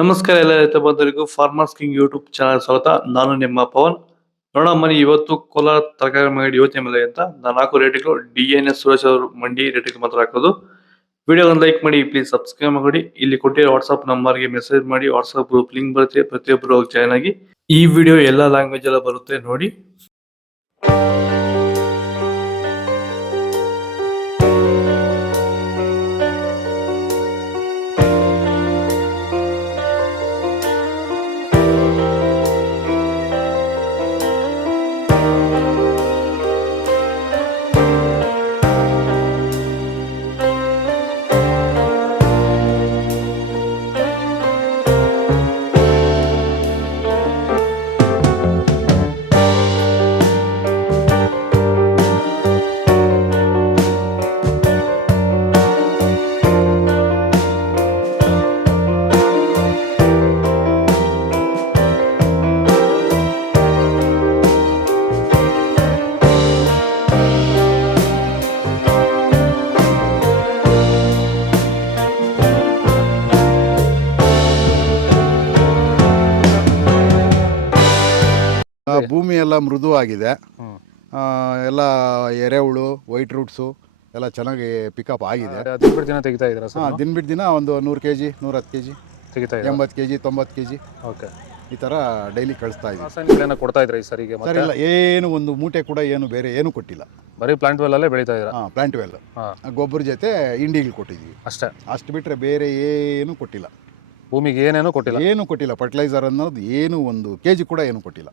ನಮಸ್ಕಾರ ಎಲ್ಲ ರೈತ ಬಂಧುಗಳಿಗೂ ಫಾರ್ಮರ್ಸ್ ಕಿಂಗ್ ಯೂಟ್ಯೂಬ್ ಚಾನಲ್ ಸ್ವಾಗತ. ನಾನು ನಿಮ್ಮ ಪವನ್. ನೋಡೋಣ ಮನಿ ಇವತ್ತು ಕೋಲಾರ ತರಕಾರಿ ಮಂಡಿ ಯೋಚನೆ ಮೇಲೆ ಅಂತ ನಾನು ಹಾಕೋ ರೇಟ್ಗಳು DNS ಸುರೇಶ್ ಅವರು ಮಂಡಿ ರೇಟ್ಗೆ ಮಾತ್ರ ಹಾಕೋದು. ವಿಡಿಯೋ ಒಂದು ಲೈಕ್ ಮಾಡಿ, ಪ್ಲೀಸ್ ಸಬ್ಸ್ಕ್ರೈಬ್ ಮಾಡಿ. ಇಲ್ಲಿ ಕೊಟ್ಟಿರೋ ವಾಟ್ಸ್ಆಪ್ ನಂಬರ್ಗೆ ಮೆಸೇಜ್ ಮಾಡಿ, ವಾಟ್ಸ್ಆಪ್ ಗ್ರೂಪ್ ಲಿಂಕ್ ಬರುತ್ತೆ, ಪ್ರತಿಯೊಬ್ಬರು ಜಾಯ್ನ್ ಆಗಿ. ಈ ವಿಡಿಯೋ ಎಲ್ಲ ಲ್ಯಾಂಗ್ವೇಜ್ ಎಲ್ಲ ಬರುತ್ತೆ ನೋಡಿ. ಭೂಮಿ ಎಲ್ಲ ಮೃದುವಾಗಿದೆ. ಎಲ್ಲ ಎರೆಹುಳು, ವೈಟ್ ರೂಟ್ಸು ಎಲ್ಲ ಚೆನ್ನಾಗಿ ಪಿಕಪ್ ಆಗಿದೆ. ದಿನ ಬಿಟ್ಟು ದಿನ ತೆಗಿತಾ ಇದ್ದೀರಾ ಸರ್? ದಿನ ಬಿಟ್ಟು ದಿನ ಒಂದು 100 kg 110 kg ತೆಗಿತಾ ಇದ್ದೀರಾ? 80 kg 90 kg ಓಕೆ. ಈ ಥರ ಡೈಲಿ ಕಳಿಸ್ತಾ ಇದ್ದೀವಿ. ರಾಸಾಯನಿಕಗಳನ್ನ ಕೊಡ್ತಾ ಇದ್ರಾ ಈ ಸರಿಗೆ? ಸರ್ ಇಲ್ಲ, ಏನು ಒಂದು ಮೂಟೆ ಕೂಡ ಏನು ಬೇರೆ ಏನು ಕೊಟ್ಟಿಲ್ಲ. ಬರೀ ಪ್ಲಾಂಟ್ ವೆಲ್ ಅಲ್ಲೇ ಬೆಳೀತಾ ಇದ್ದೀರಾ? ಪ್ಲಾಂಟ್ ವೆಲ್ ಗೊಬ್ಬರ ಜೊತೆ ಇಂಡಿಗಳು ಕೊಟ್ಟಿದ್ದೀವಿ ಅಷ್ಟೇ. ಅಷ್ಟು ಬಿಟ್ಟರೆ ಬೇರೆ ಏನು ಕೊಟ್ಟಿಲ್ಲ. ಭೂಮಿಗೆ ಏನೇನು ಕೊಟ್ಟಿಲ್ಲ? ಏನು ಕೊಟ್ಟಿಲ್ಲ. ಫರ್ಟಿಲೈಸರ್ ಅನ್ನೋದು ಏನು ಒಂದು kg ಕೂಡ ಏನು ಕೊಟ್ಟಿಲ್ಲ.